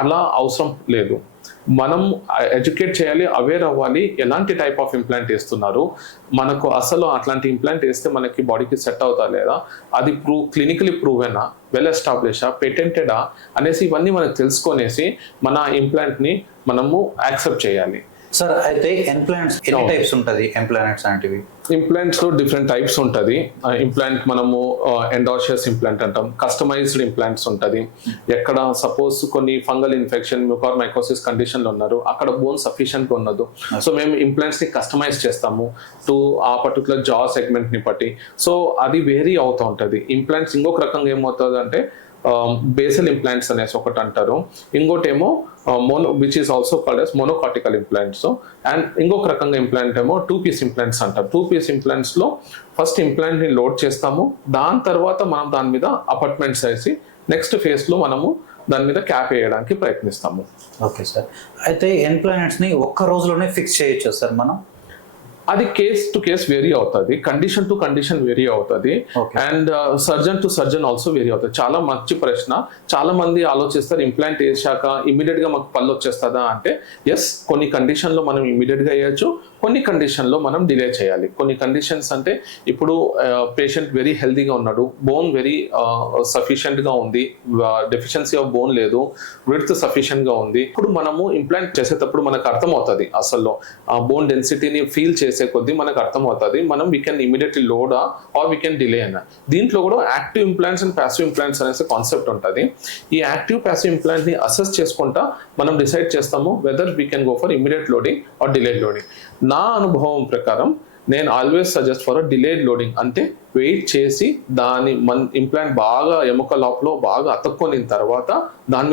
అలా అవసరం లేదు. మనం ఎడ్యుకేట్ చేయాలి, అవేర్ అవ్వాలి ఎలాంటి టైప్ ఆఫ్ ఇంప్లాంట్ వేస్తున్నారు, మనకు అసలు అట్లాంటి ఇంప్లాంట్ వేస్తే మనకి బాడీకి సెట్ అవుతా లేదా, అది క్లినికలీ ప్రూవెనా, వెల్ ఎస్టాబ్లిషా, పేటెంటెడా అనేసి ఇవన్నీ మనకు తెలుసుకొనేసి మన ఇంప్లాంట్ని మనము యాక్సెప్ట్ చేయాలి. సార్ అయితే ఇంప్లాంట్స్ ఎన్ని టైప్స్ ఉంటుంది? ఇంప్లాంట్స్ అనేటివి ఇంప్లాంట్స్ లో డిఫరెంట్ టైప్స్ ఉంటుంది. ఇంప్లాంట్ మనము ఎండాషియస్ ఇంప్లాంట్ అంటాం, కస్టమైజ్డ్ ఇంప్లాంట్స్ ఉంటుంది. ఎక్కడ సపోజ్ కొన్ని ఫంగల్ ఇన్ఫెక్షన్, మ్యూకార్మైకోసిస్ కండిషన్లో ఉన్నారు, అక్కడ బోన్ సఫిషియెంట్గా ఉన్నదు, సో మేము ఇంప్లాంట్స్ని కస్టమైజ్ చేస్తాము టు ఆ పర్టికులర్ జా సెగ్మెంట్ని బట్టి. సో అది వేరీ అవుతూ ఉంటుంది. ఇంప్లాంట్స్ ఇంకొక రకంగా ఏమవుతుంది అంటే బేసల్ ఇంప్లాంట్స్ అనేసి ఒకటి అంటారు, ఇంకోటి ఏమో which is also called as monocortical implants. And ఇంకొక రకంగా ఇంప్లాంట్ ఏమో 2 పీస్ ఇంప్లాంట్స్ అంటారు. 2 పీస్ ఇంప్లాంట్స్ లో ఫస్ట్ ఇంప్లాంట్ ని లోడ్ చేస్తాము, దాని తర్వాత మనం దాని మీద అపార్ట్మెంట్స్ వేసి నెక్స్ట్ ఫేజ్ లో మనము దాని మీద క్యాప్ వేయడానికి ప్రయత్నిస్తాము. ఓకే సార్, అయితే ఇంప్లాంట్స్ ని ఒక్క రోజులోనే ఫిక్స్ చేయొచ్చా సార్ మనం? అది కేస్ టు కేస్ వేరీ అవుతుంది, కండిషన్ టు కండిషన్ వేరీ అవుతుంది, and surgeon to surgeon also vary అవుతుంది. చాలా మంచి ప్రశ్న. చాలా మంది ఆలోచిస్తారు ఇంప్లాంట్ వేసాక ఇమీడియట్ గా మాకు పళ్ళు వచ్చేస్తుందా అంటే, ఎస్, కొన్ని కండిషన్ లో మనం ఇమీడియట్ గా వేయచ్చు, కొన్ని కండిషన్ లో మనం డిలే చేయాలి. కొన్ని కండిషన్స్ అంటే ఇప్పుడు పేషెంట్ వెరీ హెల్దీగా ఉన్నాడు, బోన్ వెరీ సఫిషియెంట్ గా ఉంది, డెఫిషియన్సీ ఆఫ్ బోన్ లేదు, విడ్త్ సఫిషియెంట్ గా ఉంది. ఇప్పుడు మనము ఇంప్లాంట్ చేసేటప్పుడు మనకు అర్థమవుతుంది అసలు బోన్ డెన్సిటీని ఫీల్ చేసే కొద్దీ మనకు అర్థమవుతుంది మనం we can immediately load or we can delay అన్న. దీంట్లో కూడా active implants and passive implants అనేసి కాన్సెప్ట్ ఉంటుంది. ఈ యాక్టివ్ ప్యాసివ్ ఇంప్లాంట్ ని అసెస్ చేసుకుంటా మనం డిసైడ్ చేస్తాము whether we can go for immediate loading or delayed loading. నా అనుభవం ప్రకారం నేను always suggest for delayed loading, అంటే వెయిట్ చేసి దాని ఇంప్లాంట్ బాగా ఎముక లోపల బాగా అతుక్కొనిన తర్వాత దాని మీద